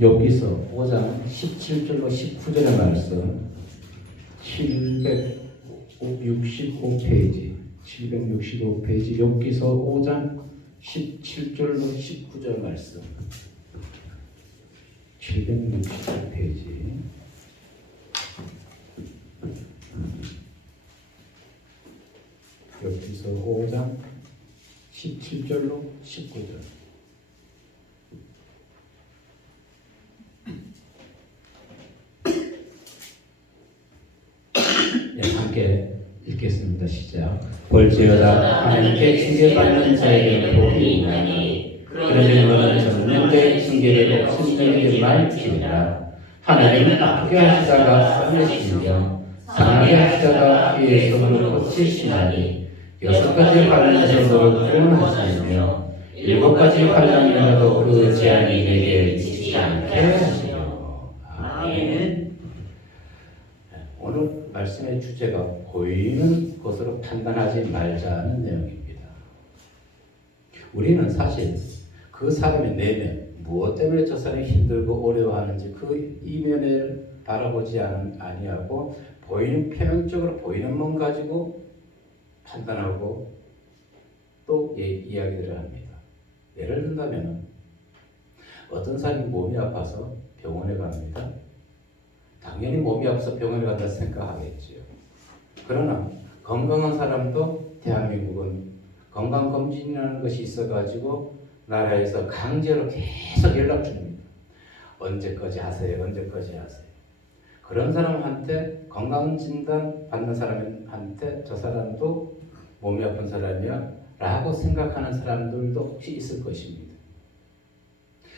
여기서 5장 17절로 19절의 말씀 765페이지 765페이지 여기서 5장 17절로 19절 말씀 765페이지 여기서 5장 17절로 19절 함께 읽겠습니다. 시작. 볼지어다 하나님께 징계받는 자에게 복이 있나니 그러니 너는 전능자의 징계를 없으시는 말지니라. 하나님은 아프게 하시다가 싸매시며 상하게 하시다가 이에 손으로 고치시나니 6가지 환난에서 너를 구원하시며 7가지 환난에도 그 재앙이 내게 미치지 않게 하시며. 아멘. 오늘 말씀의 주제가 보이는 것으로 판단하지 말자는 내용입니다. 우리는 사실 그 사람의 내면, 무엇 때문에 저 사람이 힘들고 어려워하는지 그 이면을 바라보지 아니하고 보이는 표면적으로 보이는 것 가지고 판단하고 또 이야기들을 합니다. 예를 든다면 어떤 사람이 몸이 아파서 병원에 갑니다. 당연히 몸이 아파서 병원에 간다 생각하겠지요. 그러나 건강한 사람도 대한민국은 건강검진이라는 것이 있어가지고 나라에서 강제로 계속 연락 줍니다. 언제까지 하세요? 언제까지 하세요? 그런 사람한테 건강진단 받는 사람한테 저 사람도 몸이 아픈 사람이야 라고 생각하는 사람들도 혹시 있을 것입니다.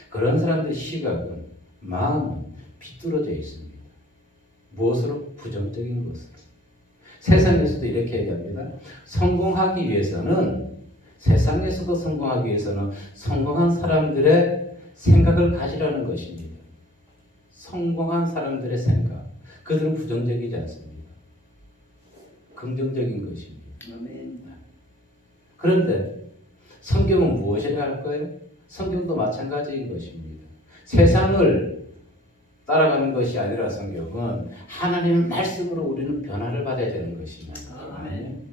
그런 사람들의 시각은 마음은 비뚤어져 있습니다. 무엇으로? 부정적인 것으로. 세상에서도 이렇게 얘기합니다. 성공하기 위해서는 세상에서도 성공하기 위해서는 성공한 사람들의 생각을 가지라는 것입니다. 성공한 사람들의 생각. 그들은 부정적이지 않습니다. 긍정적인 것입니다. 아멘. 그런데 성경은 무엇이라 할까요? 성경도 마찬가지인 것입니다. 세상을 따라가는 것이 아니라 성경은 하나님의 말씀으로 우리는 변화를 받아야 되는 것입니다. 아멘.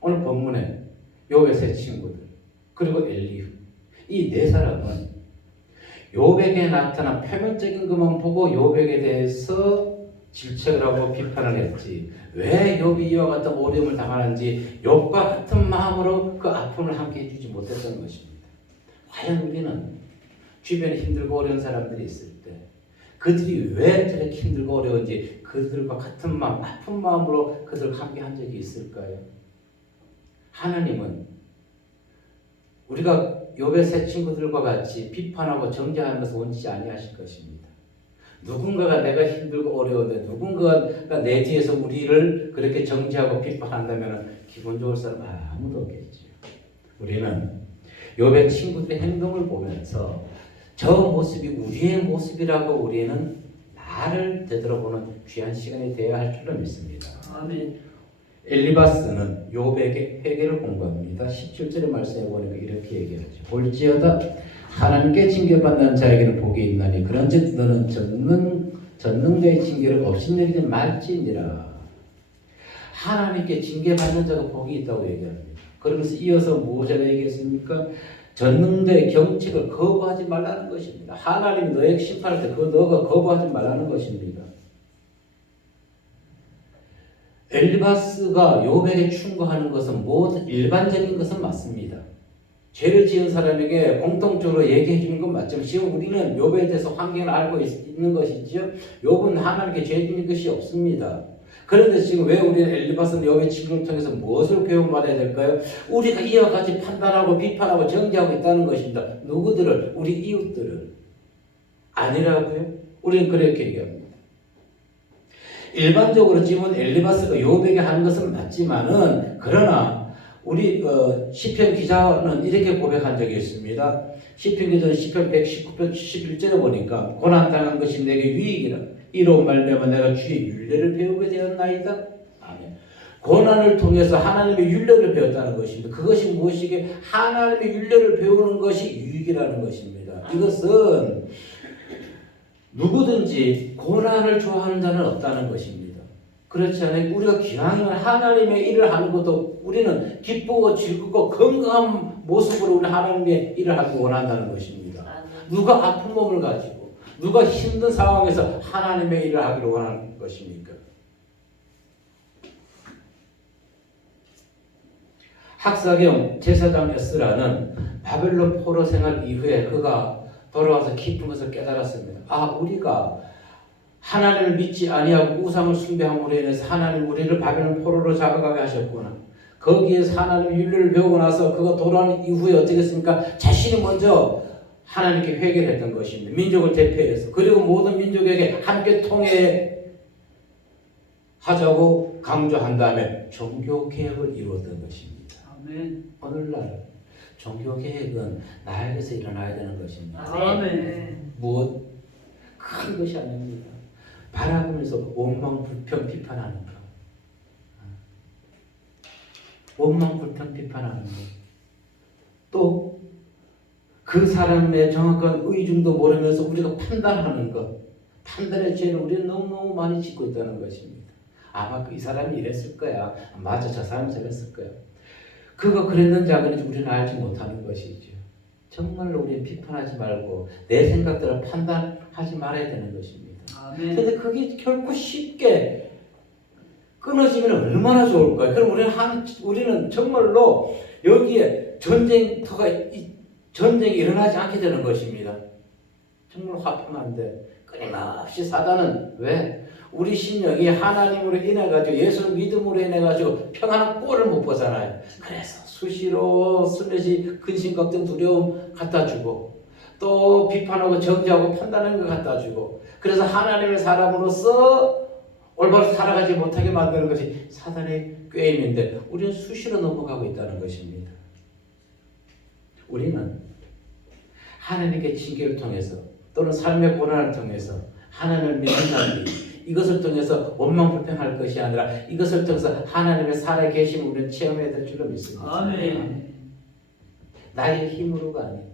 오늘 본문에 욥의 세 친구들 그리고 엘리후 이 네 사람은 욥에게 나타난 표면적인 것만 보고 욥에게 대해서 질책을 하고 비판을 했지 왜 욥이 이와 같은 어려움을 당하는지 욥과 같은 마음으로 그 아픔을 함께 해주지 못했던 것입니다. 과연 우리는 주변에 힘들고 어려운 사람들이 있을 때 그들이 왜 저렇게 힘들고 어려운지 그들과 같은 마음, 아픈 마음으로 그들과 함께 한 적이 있을까요? 하나님은 우리가 욥의 세 친구들과 같이 비판하고 정죄하는 것을 원치 아니하실 것입니다. 누군가가 내가 힘들고 어려운데 누군가가 내 뒤에서 우리를 그렇게 정죄하고 비판한다면 기분 좋을 사람 아무도 없겠죠. 우리는 욥의 친구들의 행동을 보면서 저 모습이 우리의 모습이라고 우리는 나를 되돌아보는 귀한 시간이 되어야 할 줄로 믿습니다. 아멘. 엘리바스는 욥에게 회개를 공부합니다. 17절의 말씀에 보니까 이렇게 얘기하죠. 볼지어다 하나님께 징계받는 자에게는 복이 있나니 그런즉 너는 전능자의 징계를 없이 내리지 말지니라. 하나님께 징계받는 자가 복이 있다고 얘기합니다. 그러면서 이어서 무엇을 얘기했습니까? 전능자의 경책을 거부하지 말라는 것입니다. 하나님이 너에게 심판할 때 너가 거부하지 말라는 것입니다. 엘리바스가 욥에게 충고하는 것은 모든 일반적인 것은 맞습니다. 죄를 지은 사람에게 공통적으로 얘기해 주는 건 맞지만 지금 우리는 욥에 대해서 환경을 알고 있는 것이지요. 욥은 하나님께 죄 지은 것이 없습니다. 그런데 지금 왜 우리는 엘리바스는 욥의 친구를 통해서 무엇을 배움받아야 될까요? 우리가 이와 같이 판단하고 비판하고 정죄하고 있다는 것입니다. 누구들을? 우리 이웃들을. 아니라고요? 우리는 그렇게 얘기합니다. 일반적으로 지금 엘리바스가 욥에게 하는 것은 맞지만은 그러나 우리 시편 기자는 이렇게 고백한 적이 있습니다. 시편 기자는 시편 119편 71절에 보니까 고난당한 것이 내게 유익이라 이로 말미암아 내가 주의 율례를 배우게 되었나이다. 아멘. 고난을 통해서 하나님의 율례를 배웠다는 것입니다. 그것이 무엇이게? 하나님의 율례를 배우는 것이 유익이라는 것입니다. 이것은 누구든지 고난을 좋아하는 자는 없다는 것입니다. 그렇지 않아요? 우리가 기왕이면 하나님의 일을 하는 것도 우리는 기쁘고 즐겁고 건강한 모습으로 우리 하나님의 일을 하기 원한다는 것입니다. 누가 아픈 몸을 가지고 누가 힘든 상황에서 하나님의 일을 하기를 원하는 것입니까? 학사경 제사장 에스라는 바벨론 포로 생활 이후에 그가 돌아와서 깊은 것을 깨달았습니다. 우리가 하나님을 믿지 아니하고 우상을 숭배함으로 인해서 하나님 우리를 바벨론 포로로 잡아가게 하셨구나. 거기에서 하나님 윤리를 배우고 나서 그가 돌아온 이후에 어떻게 했습니까? 자신이 먼저 하나님께 회개를 했던 것입니다. 민족을 대표해서. 그리고 모든 민족에게 함께 통회하자고 강조한 다음에 종교개혁을 이루었던 것입니다. 아멘. 오늘날 종교개혁은 나에게서 일어나야 되는 것입니다. 아멘. 무엇? 큰 것이 아닙니다. 바라보면서 원망, 불평, 비판하는 것. 원망, 불평, 비판하는 것. 또 그 사람의 정확한 의중도 모르면서 우리가 판단하는 것. 판단의 죄를 우리는 너무너무 많이 짓고 있다는 것입니다. 아마 이 사람이 이랬을 거야. 맞아, 저 사람이 저랬을 거야. 그가 그랬는지 안 그랬는지 우리는 알지 못하는 것이죠. 정말로 우리는 비판하지 말고 내 생각대로 판단하지 말아야 되는 것입니다. 아멘. 그런데 그게 결코 쉽게 끊어지면 얼마나 좋을까요? 그럼 우리는 정말로 여기에 전쟁이 일어나지 않게 되는 것입니다. 정말 화평한데 끊임없이 사단은 왜? 우리 심령이 하나님으로 인해가지고 예수를 믿음으로 인해가지고 평안한 꼴을 못 보잖아요. 그래서 수시로 스며시 근심, 걱정, 두려움 갖다주고 또 비판하고 정죄하고 판단하는 것 갖다주고 그래서 하나님의 사람으로서 올바로 살아가지 못하게 만드는 것이 사단의 꾀임인데 우리는 수시로 넘어가고 있다는 것입니다. 우리는 하나님께 징계를 통해서 또는 삶의 고난을 통해서 하나님을 믿는 자들이 이것을 통해서 원망불평할 것이 아니라 이것을 통해서 하나님의 살아계심을 우리는 체험해야 될 줄로 믿습니다. 아멘. 나의 힘으로가 아니에요.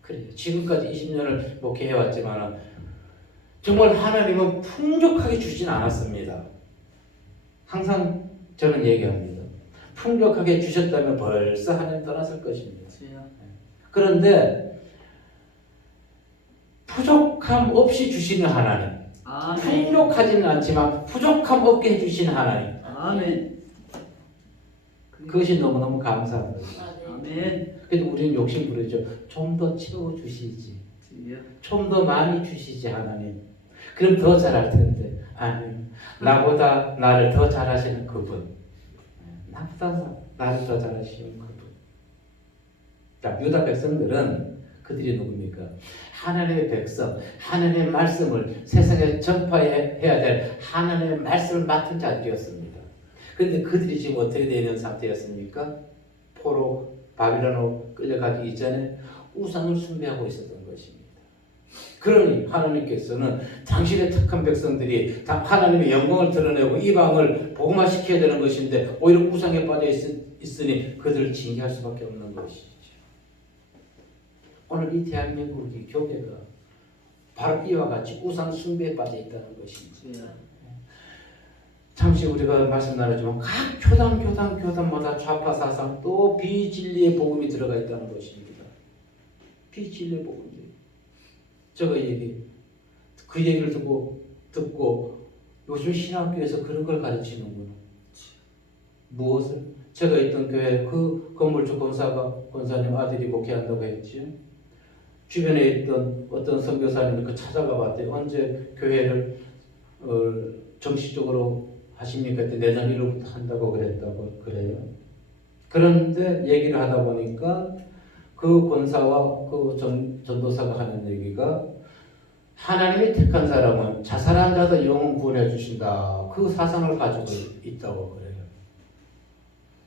그래요. 지금까지 20년을 목회해왔지만 정말 하나님은 풍족하게 주진 않았습니다. 항상 저는 얘기합니다. 풍족하게 주셨다면 벌써 하나님 떠났을 것입니다. 그런데 부족함 없이 주시는 하나님, 풍족하지는 않지만 부족함 없게 해주시는 하나님. 아멘. 그것이 너무너무 감사한 것이죠. 아멘. 그래도 우리는 욕심 부리죠. 좀 더 채워주시지. 좀 더 많이 주시지 하나님. 그럼 더 잘할 텐데. 아니, 나보다 나를 더 잘하시는 그분. 나보다 나를 더 잘하시는 그분. 자, 유다 백성들은 그들이 누굽니까? 하나님의 백성, 하나님의 말씀을 세상에 전파해야 될 하나님의 말씀을 맡은 자들이었습니다. 그런데 그들이 지금 어떻게 되는 상태였습니까? 포로 바빌론으로 끌려가기 이전에 우상을 숭배하고 있었던 것입니다. 그러니 하나님께서는 당신의 택한 백성들이 하나님의 영광을 드러내고 이방을 복음화시켜야 되는 것인데 오히려 우상에 빠져 있으니 그들을 징계할 수밖에 없는 것이죠. 오늘 이 대한민국의 교회가 바로 이와 같이 우상 숭배에 빠져 있다는 것입니다. 잠시 우리가 말씀 나누지만 각 교단마다 좌파 사상 또 비진리의 복음이 들어가 있다는 것입니다. 비진리의 복음이. 제가 그 얘기를 듣고 요즘 신학교에서 그런 걸 가르치는구나. 무엇을? 제가 있던 교회 그 건물주 권사님 아들이 목회한다고 했지요. 주변에 있던 어떤 선교사님을 그 찾아가 봤대요. 언제 교회를 정식적으로 하십니까? 그때 내년 1월부터 한다고 그래요. 그런데 얘기를 하다 보니까 그 권사와 그 전도사가 하는 얘기가 하나님이 택한 사람은 자살한 자도 영혼 구원해 주신다. 그 사상을 가지고 있다고 그래요.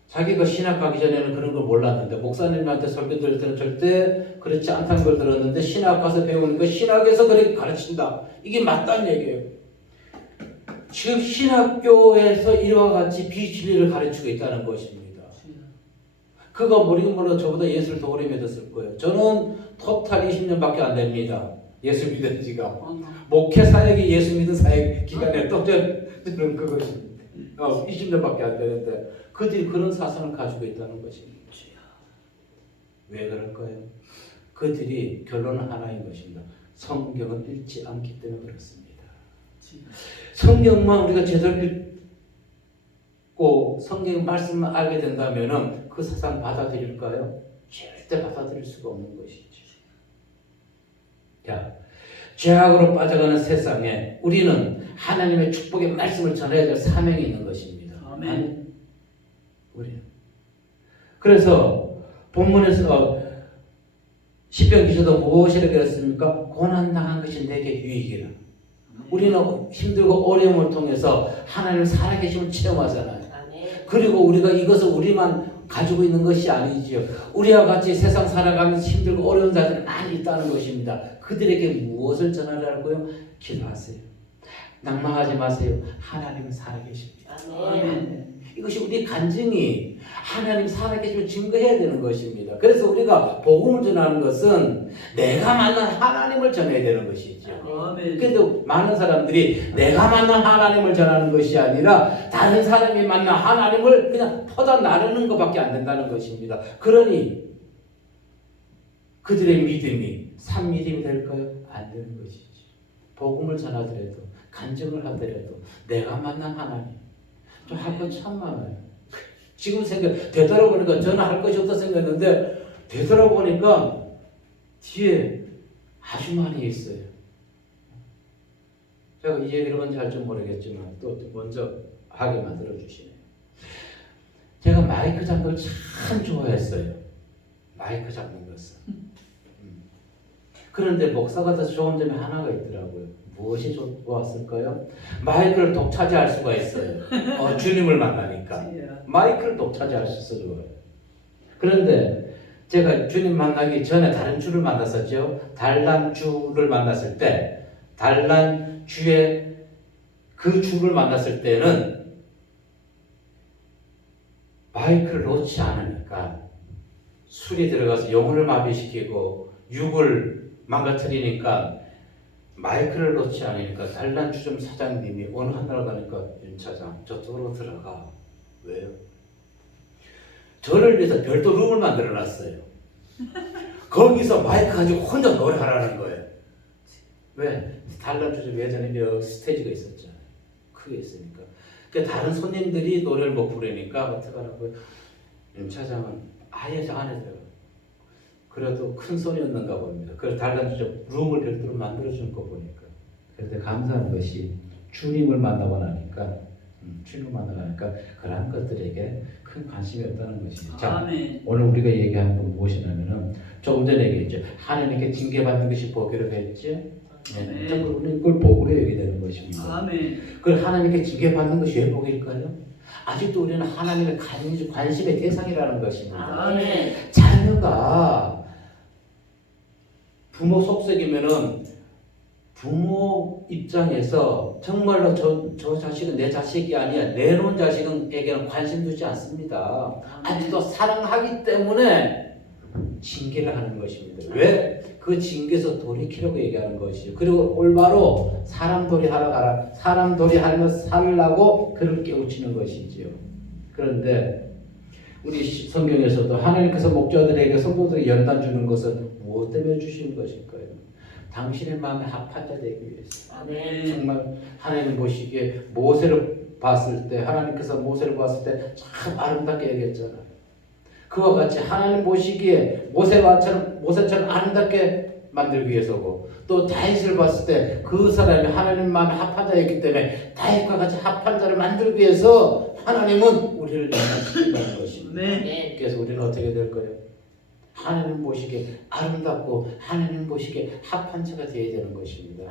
자기가 신학 가기 전에는 그런 걸 몰랐는데 목사님한테 설교 들을 때는 절대 그렇지 않다는 걸 들었는데 신학 가서 배우니까 신학에서 그렇게 가르친다. 이게 맞다는 얘기예요. 지금 신학교에서 이와 같이 비진리를 가르치고 있다는 것입니다. 그가 모르긴 몰라도 저보다 예수를 더 오래 믿었을 거예요. 저는 토탈 20년밖에 안 됩니다. 예수 믿은 지가 목회 사역이 예수 믿은 사역 기간에 또 저는 그것이 20년밖에 안 되는데 그들이 그런 사상을 가지고 있다는 것입니다. 왜 그럴까요? 그들이 결론은 하나인 것입니다. 성경을 읽지 않기 때문에 그렇습니다. 성경만 우리가 제대로 읽고 성경 말씀만 알게 된다면 그 사상 받아들일까요? 절대 받아들일 수가 없는 것이죠. 자, 죄악으로 빠져가는 세상에 우리는 하나님의 축복의 말씀을 전해야 될 사명이 있는 것입니다. 아멘. 우리는. 그래서 본문에서 시편 기자도 무엇이라고 그랬습니까? 고난당한 것이 내게 유익이라. 우리는 힘들고 어려움을 통해서 하나님 살아계심을 체험하잖아요. 그리고 우리가 이것을 우리만 가지고 있는 것이 아니지요. 우리와 같이 세상 살아가면서 힘들고 어려운 자들이 많이 있다는 것입니다. 그들에게 무엇을 전하라고요? 기도하세요. 낭망하지 마세요. 하나님은 살아계십니다. 아멘. 이것이 우리 간증이 하나님 살아계심을 증거해야 되는 것입니다. 그래서 우리가 복음을 전하는 것은 내가 만난 하나님을 전해야 되는 것이죠. 아멘. 그런데 많은 사람들이 내가 만난 하나님을 전하는 것이 아니라 다른 사람이 만난 하나님을 그냥 퍼다 나르는 것밖에 안 된다는 것입니다. 그러니 그들의 믿음이 산 믿음이 될까요? 안 되는 것이죠. 복음을 전하더라도 간증을 하더라도 내가 만난 하나님 좀 할 거 참 많아요. 지금 되돌아보니까 저는 할 것이 없다 생각했는데 되돌아보니까 뒤에 아주 많이 있어요. 제가 이 얘기를 언제 할지 모르겠지만 또 먼저 하게 만들어 주시네요. 제가 마이크 잡는 걸 참 좋아했어요. 마이크 잡는 것은. 그런데 목사가 더 좋은 점이 하나가 있더라고요. 무엇이 좋았을까요? 마이크를 독차지할 수가 있어요. 주님을 만나니까. 마이크를 독차지할 수 있어 좋아요. 그런데 제가 주님 만나기 전에 다른 주를 만났었죠. 단란주를 만났을 때 단란주의 그 주를 만났을 때는 마이크를 놓지 않으니까 술이 들어가서 영혼을 마비시키고 육을 망가뜨리니까 마이크를 놓지 않으니까 단란주점 사장님이 어느 한날 가니까 윤 차장 저쪽으로 들어가. 왜요? 저를 위해서 별도 룸을 만들어 놨어요. 거기서 마이크 가지고 혼자 노래하라는 거예요. 왜? 단란주점 예전에 여기 스테이지가 있었잖아요. 크게 있으니까. 그러니까 다른 손님들이 노래를 못 부르니까 어떻게 하라고요? 윤 차장은 아예 저 안에 들어가. 그래도 큰 손이었는가 봅니다. 그래서 단란주점 룸을 별도로 만들어준 거 보니까. 그런데 감사한 것이 주님을 만나고 나니까 주님을 만나고 나니까 그런 것들에게 큰 관심이 없다는 것이죠. 자, 아멘. 오늘 우리가 얘기하는 건 무엇이냐면은 조금 전에 얘기했죠. 하나님께 징계받는 것이 복이라고 했죠. 네. 자꾸 우리는 그걸 복으로 얘기되는 것입니다. 아멘. 그 하나님께 징계받는 것이 왜 복일까요? 아직도 우리는 하나님의 관심의 대상이라는 것입니다. 아멘. 자녀가 부모 속썩이면은 부모 입장에서 정말로 저 자식은 내 자식이 아니야. 내놓은 자식에게는 관심 두지 않습니다. 아직도 사랑하기 때문에 징계를 하는 것입니다. 왜? 그 징계에서 돌이키려고 얘기하는 것이죠. 그리고 올바로 사람 돌이하러 가라. 사람 돌이하며 살라고 그를 깨우치는 것이지요. 그런데 우리 성경에서도 하나님께서 목자들에게 성도들에게 연단 주는 것은 무엇 때문에 주시는 것일까요? 당신의 마음에 합한 자 되기 위해서. 아멘. 정말 하나님 보시기에 모세를 봤을 때 하나님께서 모세를 봤을 때 참 아름답게 얘기했잖아요. 그와 같이 하나님 보시기에 모세처럼 아름답게 만들기 위해서고 또 다윗을 봤을 때 그 사람이 하나님 마음에 합한 자였기 때문에 다윗과 같이 합한 자를 만들기 위해서 하나님은 우리를 연단시킨다는 것입니다. 아멘. 그래서 우리는 어떻게 될 거예요? 하나님 보시기에 아름답고 하나님 보시기에 합한 자가 되어야 되는 것입니다.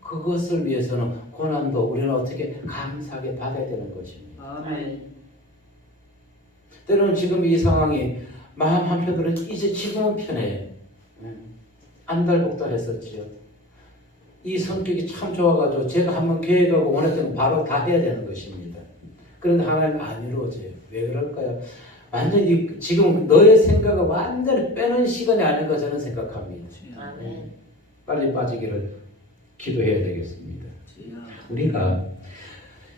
그것을 위해서는 고난도 우리는 어떻게 감사하게 받아야 되는 것입니다. 아멘. 때로는 지금 이 상황이 마음 한편으로는 이제 지금은 편해요. 안달복달했었지요. 이 성격이 참 좋아가지고 제가 한번 계획하고 원했던 거 바로 다 해야 되는 것입니다. 그런데 하나님 안 이루어져요. 왜 그럴까요? 완전히 지금 너의 생각을 완전히 빼는 시간이 아닌가 저는 생각합니다. 아멘. 빨리 빠지기를 기도해야 되겠습니다. 주여. 우리가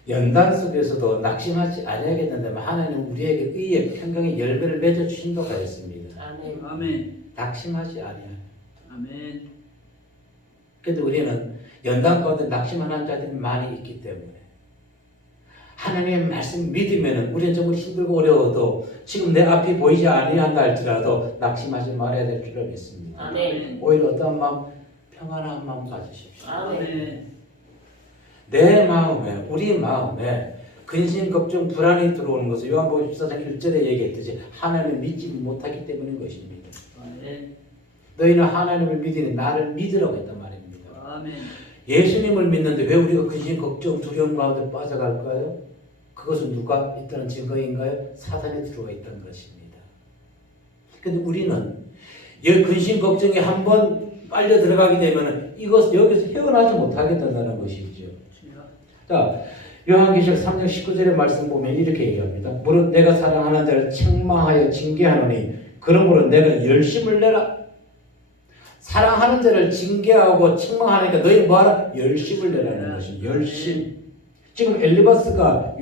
연단 속에서도 낙심하지 아니하겠는데 하나님 우리에게 의의 평강의 열매를 맺어 주신다고 하였습니다. 아멘. 아멘. 낙심하지 아니하요. 아멘. 그런데 우리는 연단 가운데 낙심하는 자들이 많이 있기 때문에 하나님의 말씀 믿으면 우리는 조금 힘들고 어려워도 지금 내 앞이 보이지 아니한다 할지라도 낙심하지 말아야 될 줄을 믿습니다. 아멘. 오히려 어떤 마음 평안한 마음 가지십시오. 아멘. 내 마음에 우리 마음에 근심 걱정 불안이 들어오는 것은 요한복음 14장 1절에 얘기했듯이 하나님을 믿지 못하기 때문인 것입니다. 아멘. 너희는 하나님을 믿으니 나를 믿으라고 했단 말입니다. 아멘. 예수님을 믿는데 왜 우리가 근심 걱정 두려움 가운데 빠져갈까요? 그것은 누가 있다는 증거인가요? 사단이 들어와 있다는 것입니다. 근데 우리는 이 근심 걱정에 한번 빨려 들어가게 되면 이것 여기서 헤어나지 못하게 된다는 것이죠. 주여. 자, 요한계시록 3장 19절의 말씀 보면 이렇게 얘기합니다. 무릇 내가 사랑하는 자를 책망하여 징계하노니 그러므로 내가 열심을 내라. 사랑하는 자를 징계하고 책망하니까 너희 뭐하라? 열심을 내라는 것입니다. 열심. 지금 엘리바스가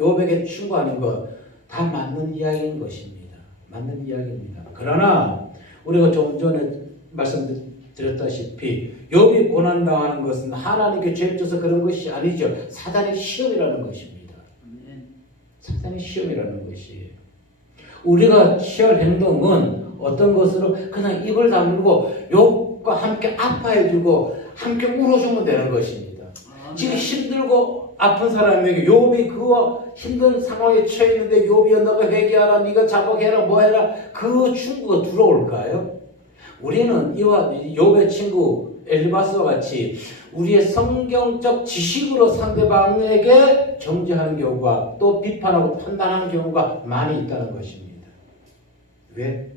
요백에 충고하는 것 다 맞는 이야기인 것입니다. 맞는 이야기입니다. 그러나 우리가 좀 전에 말씀드렸다시피 욥이 고난당하는 것은 하나님께 죄져서 그런 것이 아니죠. 사단의 시험이라는 것입니다. 아멘. 사단의 시험이라는 것이에요. 우리가 취할 행동은 어떤 것으로 그냥 입을 다물고 욥과 함께 아파해주고 함께 울어주면 되는 것입니다. 아멘. 지금 힘들고 아픈 사람에게 욥이 그와 힘든 상황에 처해 있는데 욥이여 너가 회개하라 네가 자복해라 뭐해라 그 충고가 들어올까요? 우리는 이와 욥의 친구 엘리바스와 같이 우리의 성경적 지식으로 상대방에게 정죄하는 경우가 또 비판하고 판단하는 경우가 많이 있다는 것입니다. 왜?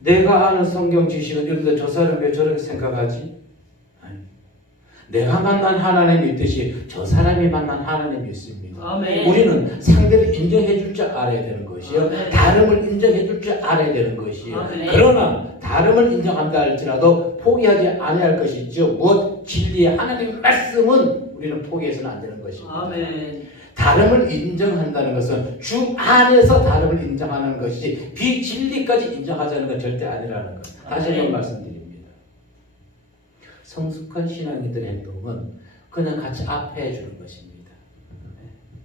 내가 아는 성경 지식은 이런데 저 사람 왜 저렇게 생각하지? 아니. 내가 만난 하나님이 있듯이 저 사람이 만난 하나님이 있습니다. 아멘. 우리는 상대를 인정해 줄 줄 알아야 되는 것이요. 아멘. 다름을 인정해 줄 줄 알아야 되는 것이요. 아멘. 그러나 다름을 인정한다 할지라도 포기하지 아니할 것이죠. 무엇 진리의 하나님의 말씀은 우리는 포기해서는 안 되는 것입니다. 아멘. 다름을 인정한다는 것은 주 안에서 다름을 인정하는 것이 비진리까지 인정하자는 건 절대 아니라는 것. 다시 한번 말씀드립니다. 성숙한 신앙인들의 행동은 그냥 같이 앞에 해주는 것입니다.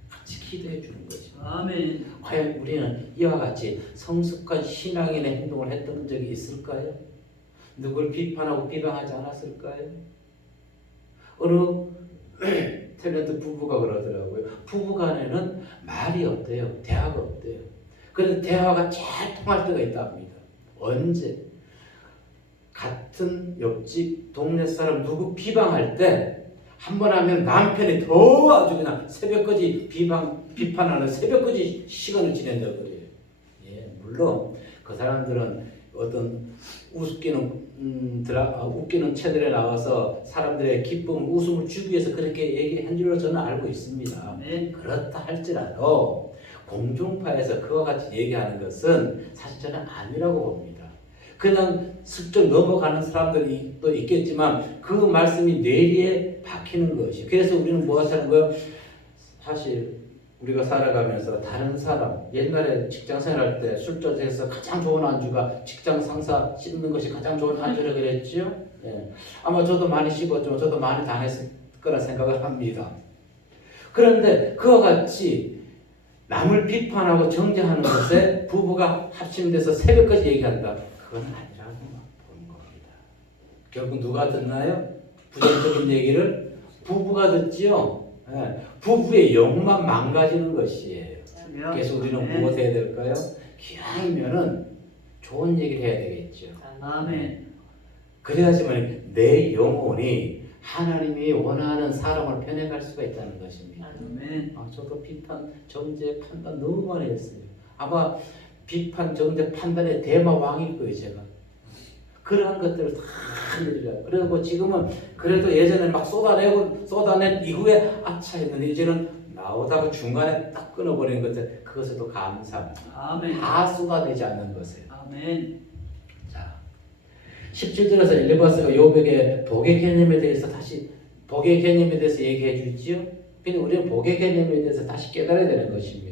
같이 기도해 주는 것입니다. 아멘. 과연 우리는 이와 같이 성숙한 신앙인의 행동을 했던 적이 있을까요? 누굴 비판하고 비방하지 않았을까요? 어느 탤런트 부부가 그러더라고요. 부부간에는 말이 없대요. 대화가 없대요. 그런데 대화가 잘 통할 때가 있답니다. 언제? 같은 옆집 동네 사람 누구 비방할 때 한 번 하면 남편이 더 아주 그냥 새벽까지 비판하는 새벽까지 시간을 지낸다고 그래요. 예, 물론 그 사람들은 어떤 웃기는 채널에 나와서 사람들의 기쁨, 웃음을 주기 위해서 그렇게 얘기한 줄로 저는 알고 있습니다. 아멘. 그렇다 할지라도 공중파에서 그와 같이 얘기하는 것은 사실 저는 아니라고 봅니다. 그냥 슬쩍 넘어가는 사람들이 또 있겠지만 그 말씀이 뇌리에 박히는 것이. 그래서 우리는 뭐 하자는 거예요? 사실 우리가 살아가면서 다른 사람, 옛날에 직장 생활할 때 술자리에서 가장 좋은 안주가 직장 상사 씹는 것이 가장 좋은 안주라 그랬죠? 예. 아마 저도 많이 씹었지만 저도 많이 당했을 거라 생각을 합니다. 그런데 그와 같이 남을 비판하고 정죄하는 것에 부부가 합심돼서 새벽까지 얘기한다. 그건 아니라고 보는 겁니다. 결국 누가 듣나요? 부정적인 얘기를 무부가 듣지요. 예, 부부의 영만 망가지는 것이에요. 그래서 우리는 무엇 해야 될까요? 기왕이면은 좋은 얘기를 해야 되겠죠. 아멘. 그래야지만 내 영혼이 하나님이 원하는 사람을 변해갈 수가 있다는 것입니다. 아멘. 저도 비판, 정죄, 판단 너무 많이 했어요. 아마 비판, 정죄, 판단의 대마왕일 거예요, 제가. 그러한 것들을 다 늘리려고. 그리고 지금은 그래도 예전에 막 쏟아낸 이후에 아차 했는데 이제는 나오다가 중간에 딱 끊어버리는 것들, 그것에도 감사합니다. 아멘. 다 쏟아내지 않는 것에. 아멘. 자, 17절에서 엘리바스가 욥에게 복의 개념에 대해서 얘기해 주지요. 근데 우리는 복의 개념에 대해서 다시 깨달아야 되는 것입니다.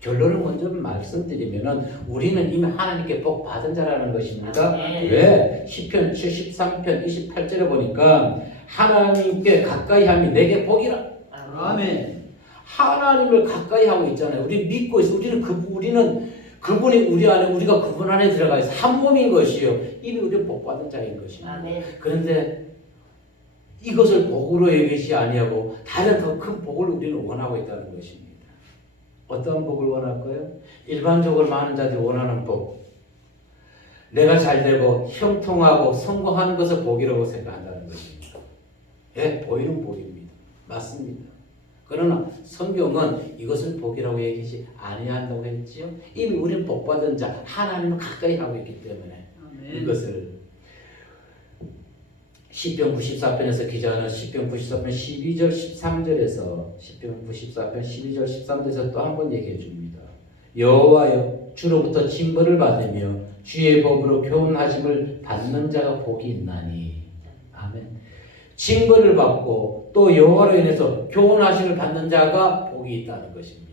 결론을 먼저 말씀드리면은 우리는 이미 하나님께 복 받은 자라는 것입니다. 왜? 시편 73편 28절에 보니까 하나님께 가까이 함이 내게 복이라. 아멘. 하나님을 가까이 하고 있잖아요. 우리 믿고 있어. 우리는 그분이 우리 안에, 우리가 그분 안에 들어가 있어. 한 몸인 것이요. 이미 우리는 복 받은 자인 것입니다. 아멘. 그런데 이것을 복으로 여기지 아니하고 다른 더 큰 복을 우리는 원하고 있다는 것입니다. 어떤 복을 원할까요? 일반적으로 많은 자들이 원하는 복. 내가 잘 되고 형통하고 성공하는 것을 복이라고 생각한다는 것입니다. 예, 보이는 복입니다. 맞습니다. 그러나 성경은 이것을 복이라고 얘기하지 아니한다고 했지요. 이미 우리는 복받은 자, 하나님을 가까이 하고 있기 때문에 아멘. 이것을 시편 94편에서 기자는 시편 94편 12절 13절에서 시편 94편 12절 13절에서 또 한 번 얘기해 줍니다. 여호와여 주로부터 징벌을 받으며 주의 법으로 교훈하심을 받는 자가 복이 있나니. 아멘. 징벌을 받고 또 여호와로 인해서 교훈하심을 받는 자가 복이 있다는 것입니다.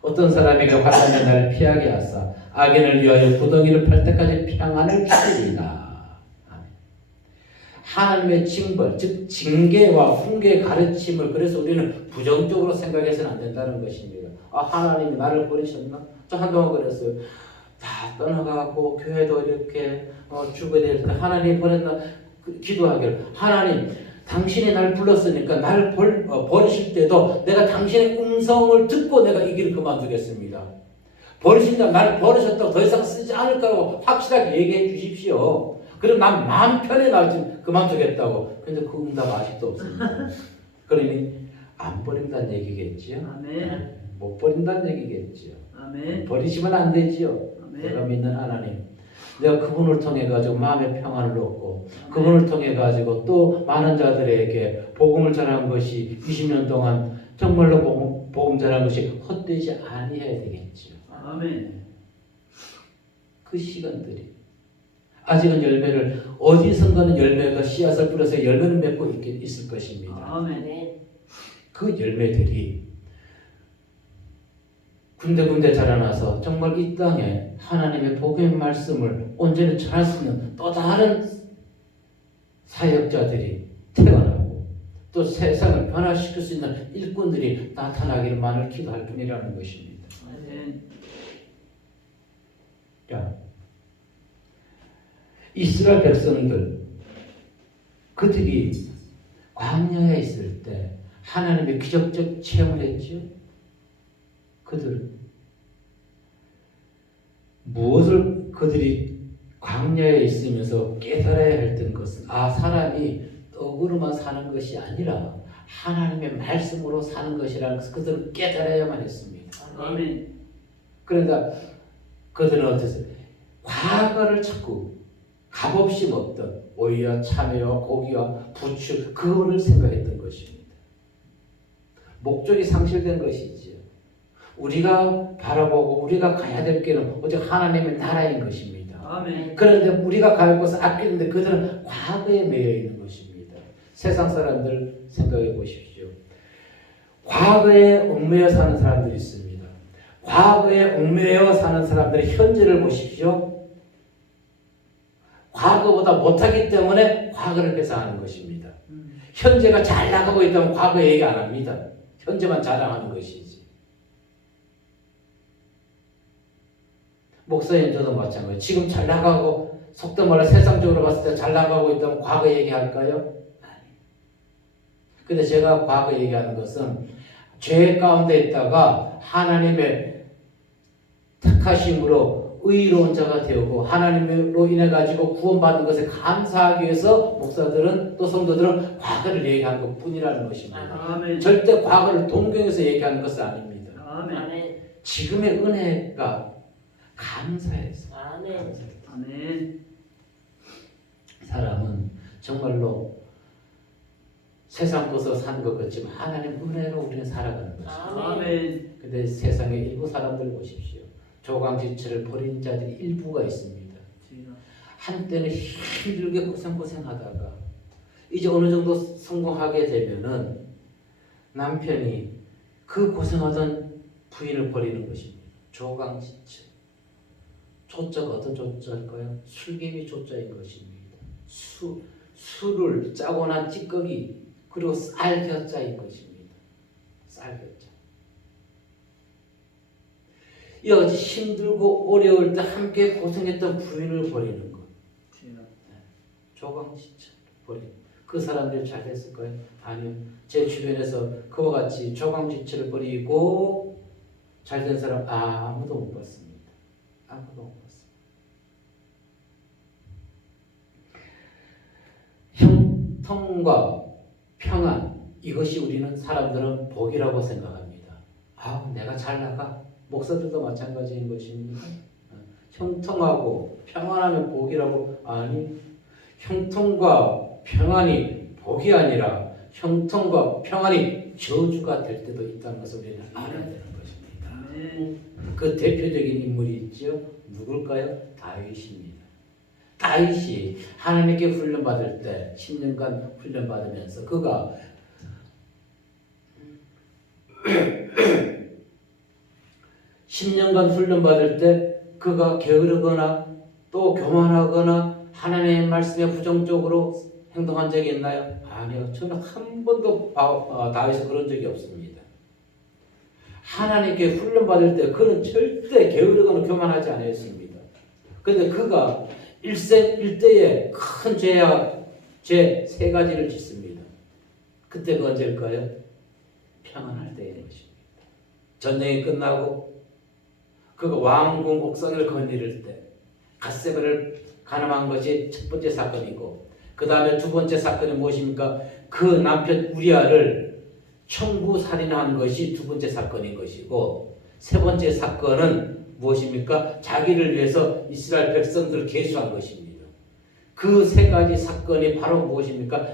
어떤 사람에게 환난의 날을 피하게 하사 악인을 위하여 구덩이를 팔 때까지 평안을 주시리이다. 하나님의 징벌, 즉 징계와 훈계의 가르침을 그래서 우리는 부정적으로 생각해서는 안 된다는 것입니다. 아, 하나님이 나를 버리셨나? 저 한동안 그랬어요. 다 떠나가고 교회도 이렇게 죽어야 될 때 하나님이 버렸나? 기도하기를 하나님 당신이 날 불렀으니까 나를 버리실 때도 내가 당신의 음성을 듣고 내가 이 길을 그만두겠습니다. 버리신다, 나를 버리셨다고 더 이상 쓰지 않을 거라고 확실하게 얘기해 주십시오. 그럼 난 마음 편해 나지 그만두겠다고. 근데 그 응답 아직도 없습니다. 그러니 안 버린다는 얘기겠지요. 아멘. 못 버린다는 얘기겠지요. 아멘. 버리시면 안 되지요. 아멘. 내가 믿는 하나님. 내가 그분을 통해 가지고 마음의 평안을 얻고 그분을 통해 가지고 또 많은 자들에게 복음을 전한 것이 20년 동안 정말로 복음 전한 것이 헛되지 아니해야 되겠지요. 아멘. 그 시간들이 아직은 열매를 어디선가는 열매가 씨앗을 뿌려서 열매를 맺고 있을 것입니다. 아멘. 그 열매들이 군데군데 자라나서 정말 이 땅에 하나님의 복음의 말씀을 온전히 전할 수 있는 또 다른 사역자들이 태어나고 또 세상을 변화시킬 수 있는 일꾼들이 나타나기를만을 기도할 뿐이라는 것입니다. 아멘. 자, 이스라엘 백성들 그들이 광야에 있을 때 하나님의 기적적 체험을 했죠. 그들 무엇을 그들이 광야에 있으면서 깨달아야 했던 것은 사람이 떡으로만 사는 것이 아니라 하나님의 말씀으로 사는 것이라는 것을 그들은 깨달아야만 했습니다. 아멘. 그러니까 그들은 어땠어요? 과거를 자꾸 값없이 먹던 오이와 참외와 고기와 부추 그거를 생각했던 것입니다. 목적이 상실된 것이지요. 우리가 바라보고 우리가 가야 될 길은 오직 하나님의 나라인 것입니다. 아멘. 그런데 우리가 갈 곳을 아끼는데 그들은 과거에 매여 있는 것입니다. 세상 사람들 생각해 보십시오. 과거에 얽매여 사는 사람들이 있습니다. 과거에 얽매여 사는 사람들의 현재를 보십시오. 과거보다 못하기 때문에 과거를 회상하는 것입니다. 현재가 잘 나가고 있다면 과거 얘기 안 합니다. 현재만 자랑하는 것이지. 목사님들도 마찬가지예요. 지금 잘 나가고 속도 말해 세상적으로 봤을 때 잘 나가고 있다면 과거 얘기할까요? 아니. 근데 제가 과거 얘기하는 것은 죄 가운데 있다가 하나님의 택하심으로 의로운 자가 되고 하나님으로 인해 가지고 구원받은 것에 감사하기 위해서 목사들은 또 성도들은 과거를 얘기하는 것뿐이라는 것입니다. 아멘. 절대 과거를 동경해서 얘기하는 것은 아닙니다. 아멘. 지금의 은혜가 감사해서. 아멘. 아멘. 사람은 정말로 세상 것으로 사는 것 같지만 하나님 은혜로 우리는 살아가는 것입니다. 아멘. 근데 세상의 일부 사람들 보십시오. 조강지체를 버린 자들이 일부가 있습니다. 한때는 힘들게 고생하다가 이제 어느 정도 성공하게 되면은 남편이 그 고생하던 부인을 버리는 것입니다. 조강지체. 조자가 어떤 조자일까요? 술김이 조자인 것입니다. 술을 짜고 난 찌꺼기 그리고 쌀겨자인 것입니다. 쌀겨자. 이같이 힘들고 어려울 때 함께 고생했던 부인을 버리는 것. 조강지체 버리는 것. 그 사람들이 잘 됐을까요? 아니요. 제 주변에서 그와 같이 조강지체를 버리고 잘된 사람 아무도 못 봤습니다. 아무도 못 봤습니다. 형통과 평안 이것이 우리는 사람들은 복이라고 생각합니다. 내가 잘 나가. 목사들도 마찬가지인 것입니다. 형통하고 평안하면 복이라고 아니 형통과 평안이 복이 아니라 형통과 평안이 저주가 될 때도 있다는 것을 우리는 알아야 되는 것입니다. 그 대표적인 인물이 있죠. 누굴까요? 다윗입니다. 다윗이 하나님께 훈련받을 때 10년간 훈련받으면서 그가 10년간 훈련받을 때 그가 게으르거나 또 교만하거나 하나님의 말씀에 부정적으로 행동한 적이 있나요? 아니요. 저는 한 번도 다윗은 그런 적이 없습니다. 하나님께 훈련받을 때 그는 절대 게으르거나 교만하지 않았습니다. 그런데 그가 일생일대에 큰 죄 세 가지를 짓습니다. 그때가 언제일까요? 평안할 때인 것입니다. 전쟁이 끝나고 그가 왕궁 옥상을 거니를 때 갓세바를 간음한 것이 첫 번째 사건이고 그 다음에 두 번째 사건이 무엇입니까? 그 남편 우리아를 청부살인한 것이 두 번째 사건인 것이고 세 번째 사건은 무엇입니까? 자기를 위해서 이스라엘 백성들을 계수한 것입니다. 그 세 가지 사건이 바로 무엇입니까?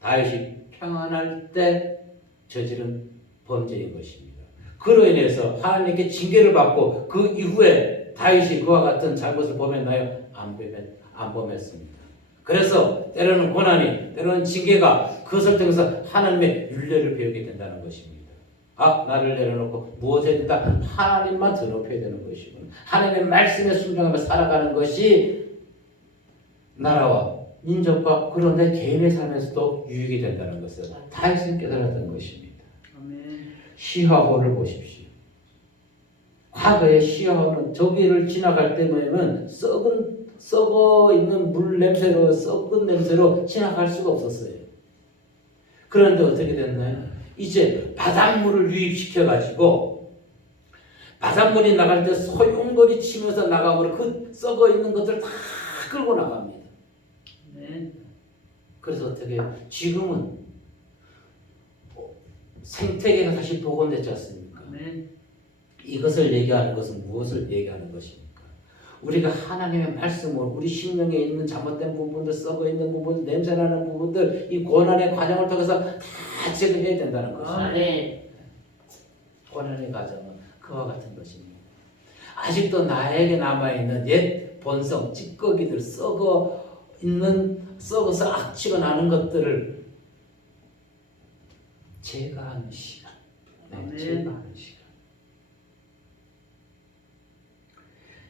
다윗이 평안할 때 저지른 범죄인 것입니다. 그로 인해서 하나님께 징계를 받고 그 이후에 다윗이 그와 같은 잘못을 범했나요? 안 범했습니다. 그래서 때로는 고난이, 때로는 징계가 그것을 통해서 하나님의 윤례를 배우게 된다는 것입니다. 나를 내려놓고 무엇에 된다? 하나님만 더 높여야 되는 것이고 하나님의 말씀에 순종하며 살아가는 것이 나라와 민족과 그런 내 개인의 삶에서도 유익이 된다는 것을 다윗은 깨달았던 것입니다. 시하호를 보십시오. 과거의 시하호는 저기를 지나갈 때면 썩어 있는 물 냄새로 썩은 냄새로 지나갈 수가 없었어요. 그런데 어떻게 됐나요? 이제 바닷물을 유입시켜 가지고 바닷물이 나갈 때 소용돌이 치면서 나가므로 그 썩어 있는 것들 다 끌고 나갑니다. 그래서 어떻게 해요? 지금은 생태계가 다시 복원됐지 않습니까? 이것을 얘기하는 것은 무엇을 얘기하는 것입니까? 우리가 하나님의 말씀을 우리 심령에 있는 잘못된 부분들, 썩어 있는 부분, 냄새나는 부분들 이 고난의 과정을 통해서 다 제거해야 된다는 것입니다. 고난의 과정은 그와 같은 것입니다. 아직도 나에게 남아있는 옛 본성, 찌꺼기들, 썩어서 악취가 나는 것들을 제거하는 시간. 제거하는 시간.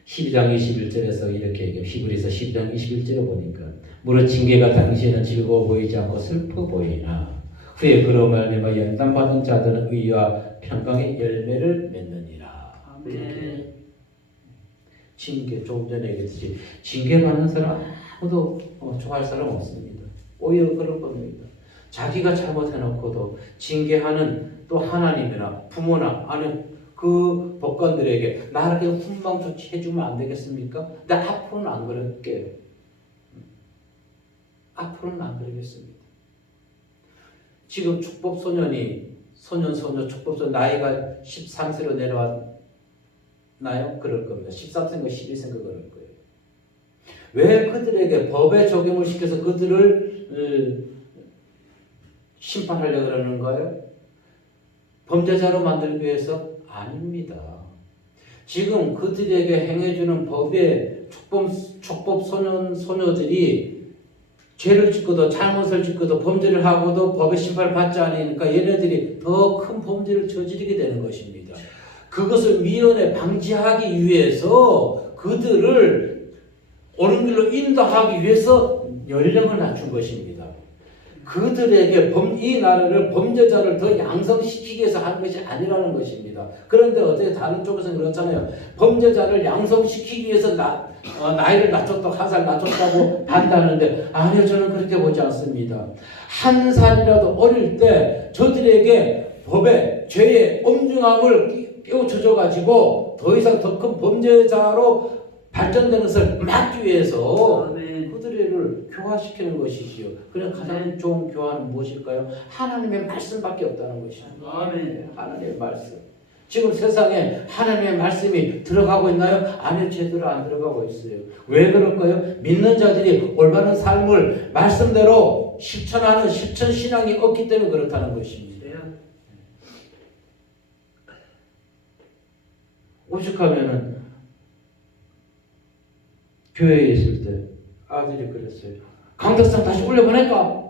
12장 21절에서 이렇게 얘기해요. 히브리서 12장 21절에 보니까 무릇 징계가 당시에는 즐거워 보이지 않고 슬퍼 보이나 후에 그로 말미암아 연단받은 자들은 의와 평강의 열매를 맺느니라. 이렇게 징계, 조금 전에 얘기했듯이 징계받는 사람 아무도 좋아할 사람 없습니다. 오히려 그럴 겁니다. 자기가 잘못해놓고도 징계하는 또 하나님이나 부모나 아는 그 법관들에게 나에게 훈방 조치해주면 안 되겠습니까? 나 앞으로는 안 그럴게요. 앞으로는 안 그러겠습니다. 지금 축법소년이 소녀 축법소년 나이가 13세로 내려왔나요? 그럴 겁니다. 13세인가 12세인가 그럴 거예요. 왜 그들에게 법에 적용을 시켜서 그들을 심판하려고 그러는가요? 범죄자로 만들기 위해서? 아닙니다. 지금 그들에게 행해주는 법의 촉법 소녀들이 죄를 짓고도 잘못을 짓고도 범죄를 하고도 법의 심판을 받지 않으니까 얘네들이 더 큰 범죄를 저지르게 되는 것입니다. 그것을 미연에 방지하기 위해서 그들을 옳은 길로 인도하기 위해서 연령을 낮춘 것입니다. 그들에게 이 나라를 범죄자를 더 양성시키기 위해서 하는 것이 아니라는 것입니다. 그런데 어떻게 다른 쪽에서는 그렇잖아요. 범죄자를 양성시키기 위해서 나이를 낮췄다고 한 살 낮췄다고 한다는데 아니요, 저는 그렇게 보지 않습니다. 한 살이라도 어릴 때 저들에게 법의 죄의 엄중함을 깨우쳐줘 가지고 더 이상 더 큰 범죄자로 발전되는 것을 막기 위해서 아멘. 그들을 교화시키는 것이지요. 그냥 가장 좋은 교화는 무엇일까요? 하나님의 말씀밖에 없다는 것입니다. 아멘. 하나님의 말씀. 지금 세상에 하나님의 말씀이 들어가고 있나요? 아니요, 제대로 안 들어가고 있어요. 왜 그럴까요? 믿는 자들이 올바른 삶을 말씀대로 실천하는 실천 신앙이 없기 때문에 그렇다는 것입니다. 오죽하면은 교회에 있을 때 아들이 그랬어요. 강덕상 다시 올려보낼까?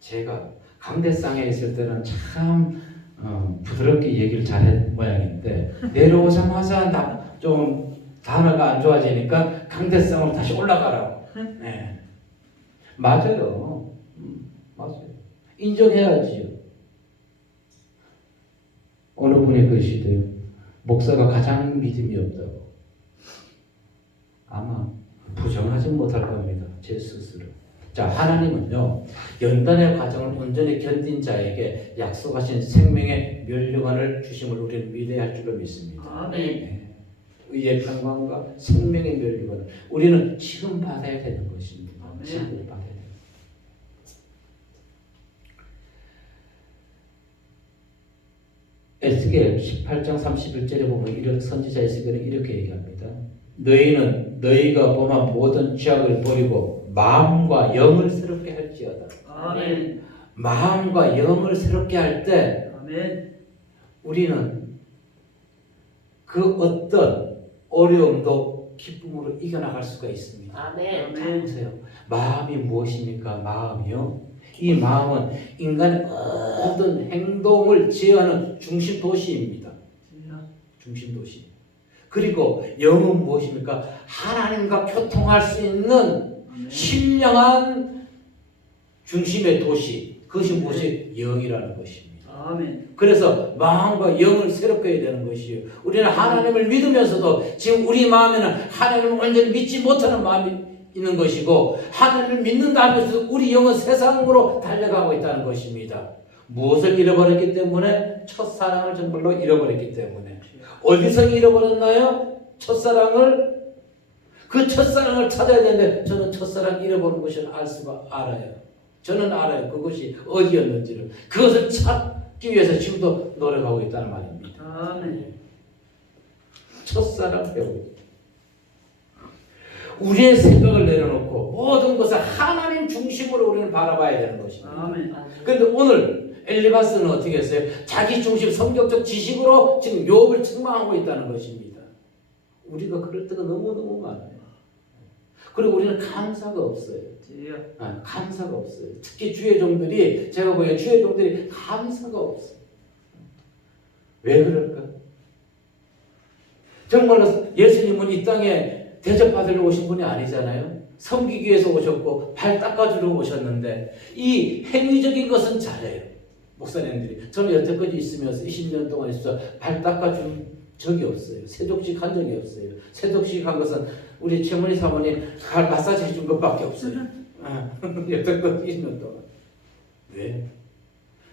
제가 강대상에 있을 때는 참 부드럽게 얘기를 잘한 모양인데 내려오자마자 좀 단어가 안 좋아지니까 강대상으로 다시 올라가라고. 네. 맞아요. 맞아요. 인정해야지요. 어느 분이 그러시대요. 목사가 가장 믿음이 없다고. 아마 부정하지 못할 겁니다. 제 스스로. 자, 하나님은요, 연단의 과정을 온전히 견딘 자에게 약속하신 생명의 면류관을 주심을 우리는 믿어야 할 줄로 믿습니다. 아멘. 네. 의의 평강과 생명의 면류관을 우리는 지금 받아야 되는 것입니다. 아멘. 지금 받아야 돼요. 에스겔 18장 31절에 보면 이렇게 선지자 에스겔은 이렇게 얘기합니다. 너희는 너희가 범한 모든 죄악을 버리고 마음과 영을 새롭게 할지어다. 아멘. 마음과 영을 새롭게 할 때 아멘. 우리는 그 어떤 어려움도 기쁨으로 이겨나갈 수가 있습니다. 아멘. 자, 보세요. 마음이 무엇입니까? 마음이요. 이 마음은 인간의 모든 행동을 지어하는 중심 도시입니다. 중심 도시. 그리고 영은 무엇입니까? 하나님과 교통할 수 있는 신령한 중심의 도시. 그것이 무엇이? 영이라는 것입니다. 아멘. 그래서 마음과 영을 새롭게 해야 되는 것이에요. 우리는 하나님을 믿으면서도 지금 우리 마음에는 하나님을 완전히 믿지 못하는 마음이 있는 것이고 하나님을 믿는다 하면서 우리 영은 세상으로 달려가고 있다는 것입니다. 무엇을 잃어버렸기 때문에? 첫사랑을 정말로 잃어버렸기 때문에. 어디서 잃어버렸나요? 첫사랑을. 그 첫사랑을 찾아야 되는데 저는 첫사랑 잃어버린 것을 알아요. 저는 알아요. 그것이 어디였는지를. 그것을 찾기 위해서 지금도 노력하고 있다는 말입니다. 아멘. 첫사랑 배우고 우리의 생각을 내려놓고 모든 것을 하나님 중심으로 우리는 바라봐야 되는 것입니다. 아멘. 그런데 오늘 엘리바스는 어떻게 했어요? 자기 중심 성격적 지식으로 지금 욥을 책망하고 있다는 것입니다. 우리가 그럴 때가 너무너무 많아요. 그리고 우리는 감사가 없어요. 감사가 없어요. 특히 주의 종들이, 제가 보기엔 주의 종들이 감사가 없어요. 왜 그럴까? 정말로 예수님은 이 땅에 대접받으러 오신 분이 아니잖아요. 섬기기 위해서 오셨고 발 닦아주러 오셨는데 이 행위적인 것은 잘해요. 목사님들이. 저는 여태까지 있으면서 20년 동안 있어서 발 닦아준 적이 없어요. 세족식 한 적이 없어요. 세족식 한 것은 우리 최문희 사모님 발 마사지 해준 것밖에 없어요. 여태까지 20년 동안. 왜?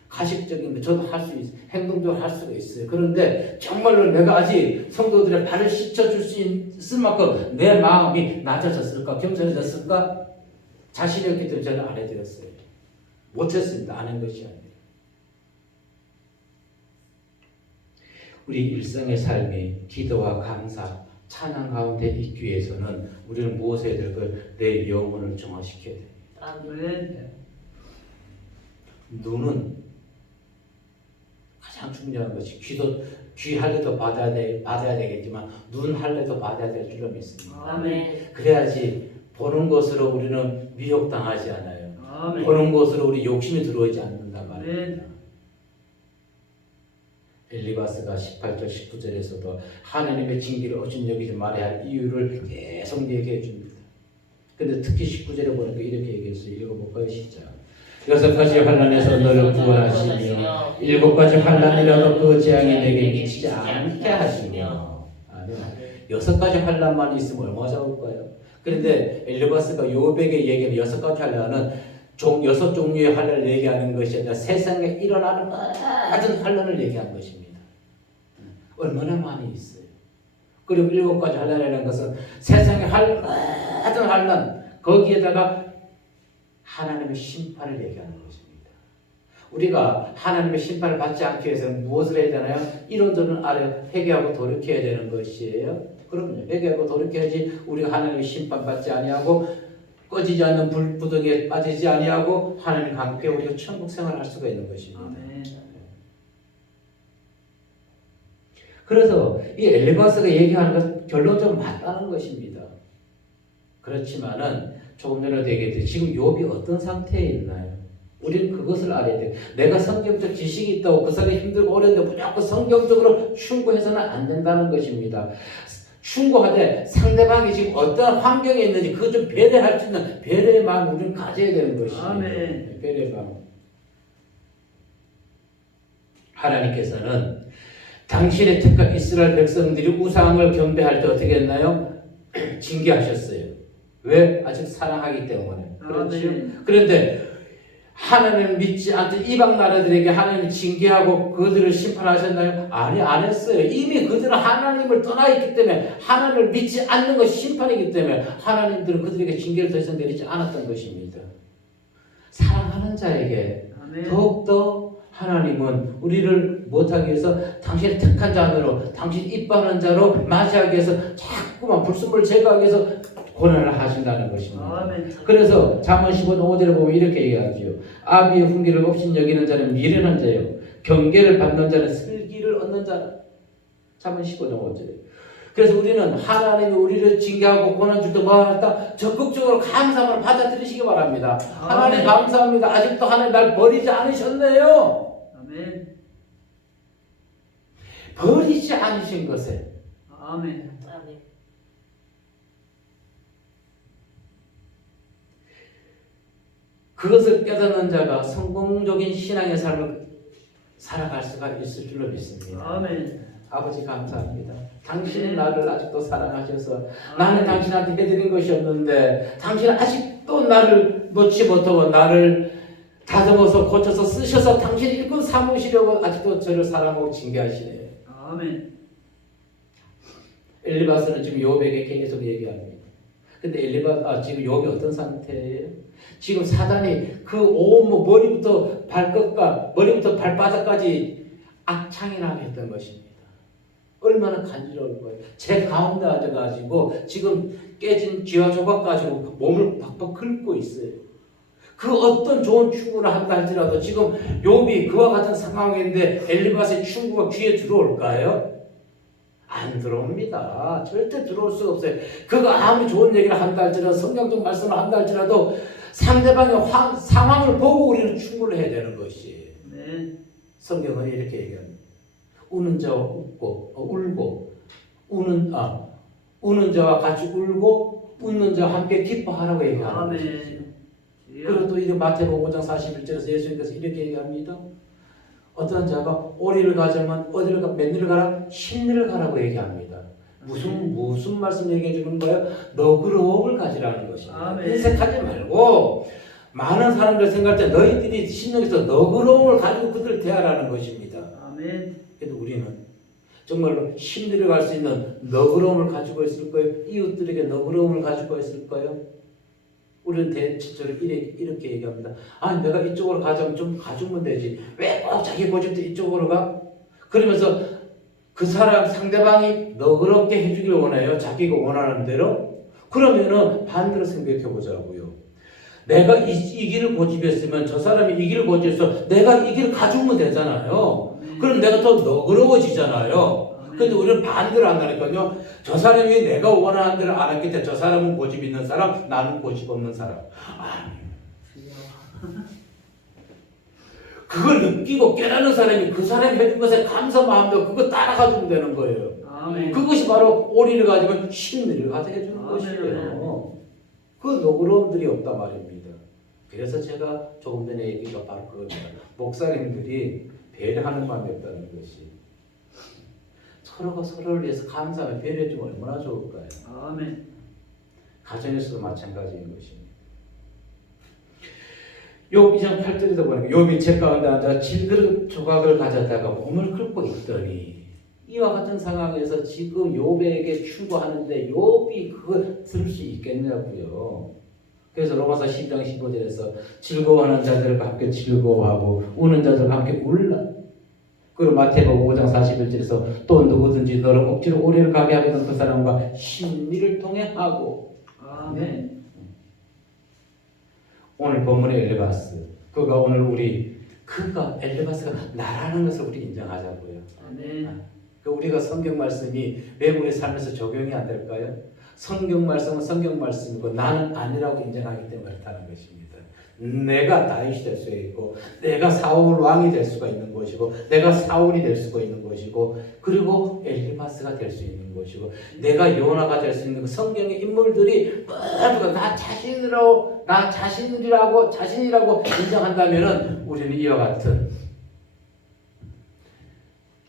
가식적인 거 저도 할 수 있어요. 행동적으로 할 수가 있어요. 그런데 정말로 내가 아직 성도들의 발을 씻어줄 수 있을 만큼 내 마음이 낮아졌을까? 겸손해졌을까? 자신이 없기 때문에 저는 안 해드렸어요. 못했습니다. 안 한 것이 아니라. 우리 일상의 삶이 기도와 감사, 찬양 가운데 있기 위해서는 우리는 무엇을 해야 될까요? 내 영혼을 정화시켜야 됩니다. 아멘. 눈은 가장 중요한 것이 귀 할례도 받아야 되겠지만 눈 할례도 받아야 될 줄로 믿습니다. 아멘. 그래야지 보는 것으로 우리는 미혹당하지 않아요. 아멘. 보는 것으로 우리 욕심이 들어오지 않는단 말입니다. 엘리바스가 18절 19절에서도 하나님의 징계를 어찌 여기지 말아야 할 이유를 계속 얘기해 줍니다. 근데 특히 19절에 보니까 이렇게 얘기했어요. 읽어볼까요? 시작. 6가지 환난에서 너를 구원하시며 7가지 환난이라도 그 재앙이 내게 미치지 않게 하시며. 아멘. 6가지 환난만 있으면 얼마나 좋을까요? 그런데 엘리바스가 요백에 얘기하는 6가지 환난은 6 종류의 환난을 얘기하는 것이 아니라 세상에 일어나는 모든 환난을 얘기한 것입니다. 얼마나 많이 있어요. 그리고 7가지 환난이라는 것은 세상에 모든 환난 거기에다가 하나님의 심판을 얘기하는 것입니다. 우리가 하나님의 심판을 받지 않기 위해서는 무엇을 해야 되나요? 이런저런 아래 회개하고 돌이켜야 되는 것이에요. 그럼요. 회개하고 돌이켜야지 우리가 하나님의 심판 받지 아니하고 꺼지지 않는 불부동에 빠지지 아니하고 하나님 함께 우리가 천국 생활할 수가 있는 것입니다. 아멘. 그래서 이 엘리바스가 얘기하는 것 결론적으로 맞다는 것입니다. 그렇지만은 조금 전에도 얘기했듯이 지금 욥이 어떤 상태에 있나요? 우리는 그것을 알아야 돼요. 내가 성경적 지식이 있다고 그 사람이 힘들고 어려운데 무조건 성경적으로 충고해서는 안 된다는 것입니다. 충고하되 상대방이 지금 어떤 환경에 있는지 그것 좀 배려할 수 있는 배려의 마음을 우리는 가져야 되는 것입니다. 아멘. 배려의 마음. 하나님께서는 당신의 택한 이스라엘 백성들이 우상을 경배할 때 어떻게 했나요? 징계하셨어요. 왜? 아직 사랑하기 때문에. 그렇죠? 그런데 하나님을 믿지 않던 이방 나라들에게 하나님이 징계하고 그들을 심판하셨나요? 아니, 안 했어요. 이미 그들은 하나님을 떠나 있기 때문에 하나님을 믿지 않는 것이 심판이기 때문에 하나님들은 그들에게 징계를 더 이상 내리지 않았던 것입니다. 사랑하는 자에게 더욱더 하나님은 우리를 못하기 위해서 당신의 택한 자로 당신 이뻐하는 자로 맞이하기 위해서 자꾸만 불순물을 제거하기 위해서 고난을 하신다는 것입니다. 아멘. 그래서 잠언 15장 5절에 보면 이렇게 얘기하지요. 아비의 훈계를 없인 여기는 자는 미련한 자요 경계를 받는 자는 슬기를 얻는 자라. 잠언 15장 5절에. 그래서 우리는 하나님이 우리를 징계하고 고난 줄 때 뭐하다 적극적으로 감사함을 받아들이시기 바랍니다. 하나님 감사합니다. 아직도 하나님 날 버리지 않으셨네요. 아멘. 버리지 않으신 것에 아멘. 그것을 깨닫는 자가 성공적인 신앙의 삶을 살아갈 수가 있을 줄로 믿습니다. 아멘. 아버지 감사합니다. 당신이 나를 아직도 사랑하셔서 나는 당신한테 해드린 것이 없는데 당신은 아직도 나를 놓지 못하고 나를 다듬어서 고쳐서 쓰셔서 당신 일꾼 삼으시려고 아직도 저를 사랑하고 징계하시네요. 아멘. 엘리바스는 지금 욥에게 계속 얘기합니다. 근데 지금 욥이 어떤 상태예요? 지금 사단이 그 온 머리부터 발바닥까지 악창이나게 했던 것입니다. 얼마나 간지러울 거예요. 제 가운데 앉아가지고 지금 깨진 쥐와 조각 가지고 몸을 팍팍 긁고 있어요. 그 어떤 좋은 충고를 한다 할지라도 지금 욥이 그와 같은 상황인데 엘리바스의 충고가 귀에 들어올까요? 안 들어옵니다. 절대 들어올 수가 없어요. 그가 아무리 좋은 얘기를 한다 할지라도 성경적 말씀을 한다 할지라도 상대방의 상황을 보고 우리는 충고를 해야 되는 것이. 네. 성경은 이렇게 얘기합니다. 우는 자와 울고 우는 자와 같이 울고 웃는 자와 함께 기뻐하라고 얘기하는 것이죠. 그리고 또 이제 마태복음 5장 41절에서 예수님께서 이렇게 얘기합니다. 어떤 자가 오리를 가자면 어디를 가, 맨일을 가라, 십리를 가라고 얘기합니다. 무슨 말씀 얘기해 주는 거예요? 너그러움을 가지라는 것입니다. 인색하지 말고 많은 사람들 생각할 때 너희들이 신령에서 너그러움을 가지고 그들을 대하라는 것입니다. 아멘. 그래도 우리는 정말로 십리를 갈 수 있는 너그러움을 가지고 있을 거예요. 이웃들에게 너그러움을 가지고 있을 거예요. 우리는 대체적으로 이렇게 얘기합니다. 아니 내가 이쪽으로 가자면 좀 가주면 되지. 왜 꼭 자기 고집도 이쪽으로 가? 그러면서 그 사람 상대방이 너그럽게 해주길 원해요. 자기가 원하는 대로. 그러면은 반대로 생각해 보자고요. 내가 이 길을 고집했으면 저 사람이 이 길을 고집해서 내가 이 길을 가주면 되잖아요. 그럼 내가 더 너그러워지잖아요. 아멘. 근데 우리는 반대로 한다니까요. 저 사람이 내가 원하는 대로 안 했기 때문에 저 사람은 고집 있는 사람, 나는 고집 없는 사람. 그걸 느끼고 깨닫는 사람이 그 사람이 해준 것에 감사 마음도 그거 따라가주면 되는 거예요. 아멘. 그것이 바로 오리를 가지고 심리를 가져 해주는 아멘. 것이에요. 그 너그러움들이 없단 말입니다. 그래서 제가 조금 전에 얘기가 바로 그겁니다. 목사님들이 배려하는 마음이 없다는 것이. 서로가 서로를 위해서 감사하며 배려해주면 얼마나 좋을까요? 아멘. 가정에서도 마찬가지인 것입니다. 욥 2장 8절에도 보니까 욥이 책 가운데 앉아 질그릇 조각을 가져다가 몸을 긁고 있더니 이와 같은 상황에서 지금 욥에게 충고하는데 욥이 그걸 들을 수 있겠냐고요. 그래서 로마서 10장 15절에서 즐거워하는 자들과 함께 즐거워하고 우는 자들과 함께 울라. 그리고 마태복음 5장 41절에서 또 누구든지 너를 억지로 오래를 가게 하거든 그 사람과 심리를 통해 하고. 아멘. 오늘 본문의 엘리바스 그가 오늘 그가 엘리바스가 나라는 것을 우리 인정하자고요. 아멘. 그 우리가 성경 말씀이 왜 우리 삶에서 적용이 안 될까요? 성경 말씀은 성경 말씀이고 나는 아니라고 인정하기 때문에 그렇다는 것입니다. 내가 다윗이 될 수 있고 내가 사울 왕이 될 수가 있는 것이고 내가 사울이 될 수가 있는 것이고 그리고 엘리바스가 될 수 있는 것이고 내가 요나가 될 수 있는 그 성경의 인물들이 모두가 나 자신이라고 인정한다면은 우리는 이와 같은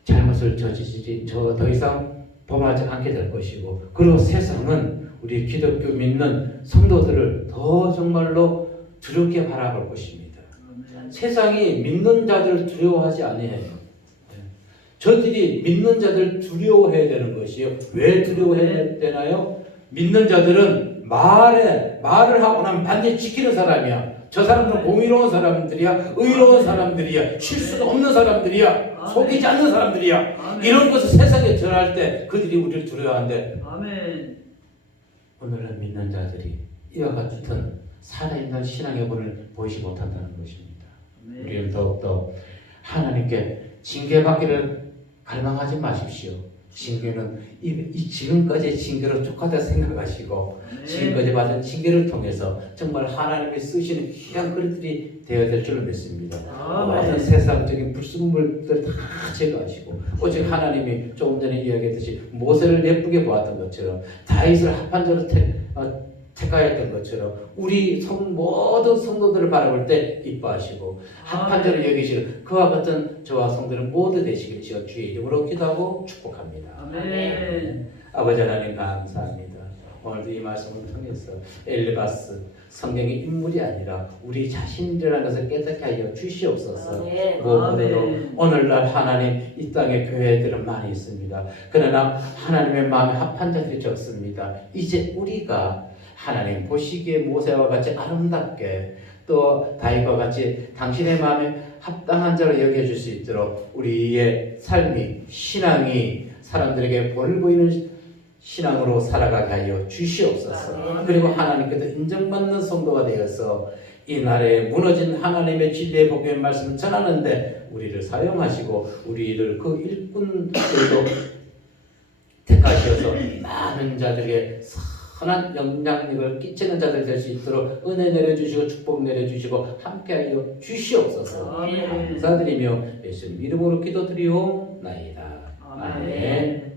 잘못을 저지르지 더 이상 범하지 않게 될 것이고 그리고 세상은 우리 기독교 믿는 성도들을 더 정말로 두렵게 바라볼 것입니다. 아멘. 세상이 믿는 자들을 두려워하지 아니해요. 저들이 믿는 자들을 두려워해야 되는 것이요. 왜 두려워해야 되나요? 믿는 자들은 말을 하고 나면 반드시 지키는 사람이야. 저 사람들은 공의로운 사람들이야. 의로운 사람들이야. 실수가 없는 사람들이야. 속이지 않는 사람들이야. 아멘. 이런 것을 세상에 전할 때 그들이 우리를 두려워한대. 아멘. 오늘은 믿는 자들이 이와 같은 살아있는 신앙의 본을 보이지 못한다는 것입니다. 아멘. 우리는 더욱더 하나님께 징계받기를 갈망하지 마십시오. 징계는 이 지금까지의 징계로 족하다 생각하시고 지금까지 받은 징계를 통해서 정말 하나님이 쓰시는 귀한 그릇들이 되어야 될 줄로 믿습니다. 모든 세상적인 불순물들 다 제거하시고 오직 하나님이 조금 전에 이야기했듯이 모세를 예쁘게 보았던 것처럼 다윗을 합판자로 택하였던 것처럼 우리 모든 성도들을 바라볼 때 이뻐하시고 합판자로 여기시고 그와 같은 저와 성도는 모두 되시길 주여 주의 이름으로 기도하고 축복합니다. 아멘. 아버지 하나님 감사합니다. 오늘도 이 말씀을 통해서 엘리바스 성경의 인물이 아니라 우리 자신이라는 것을 깨닫게 하여 주시옵소서. 무엇보다도 오늘날 하나님 이 땅에 교회들은 많이 있습니다. 그러나 하나님의 마음에 합한 자들이 적습니다. 이제 우리가 하나님 보시기에 모세와 같이 아름답게 또 다윗과 같이 당신의 마음에 합당한 자로 여겨줄 수 있도록 우리의 삶이 신앙이 사람들에게 본을 보이는 신앙으로 살아가게 하여 주시옵소서. 그리고 하나님께서 인정받는 성도가 되어서 이 나라에 무너진 하나님의 진리의 복음의 말씀을 전하는데 우리를 사용하시고 우리를 그 일꾼들도 택하셔서 많은 자들에게 선한 영향력을 끼치는 자들 될 수 있도록 은혜 내려주시고 축복 내려주시고 함께하여 주시옵소서. 아멘. 감사드리며 예수님 이름으로 기도드리옵나이다. 아멘.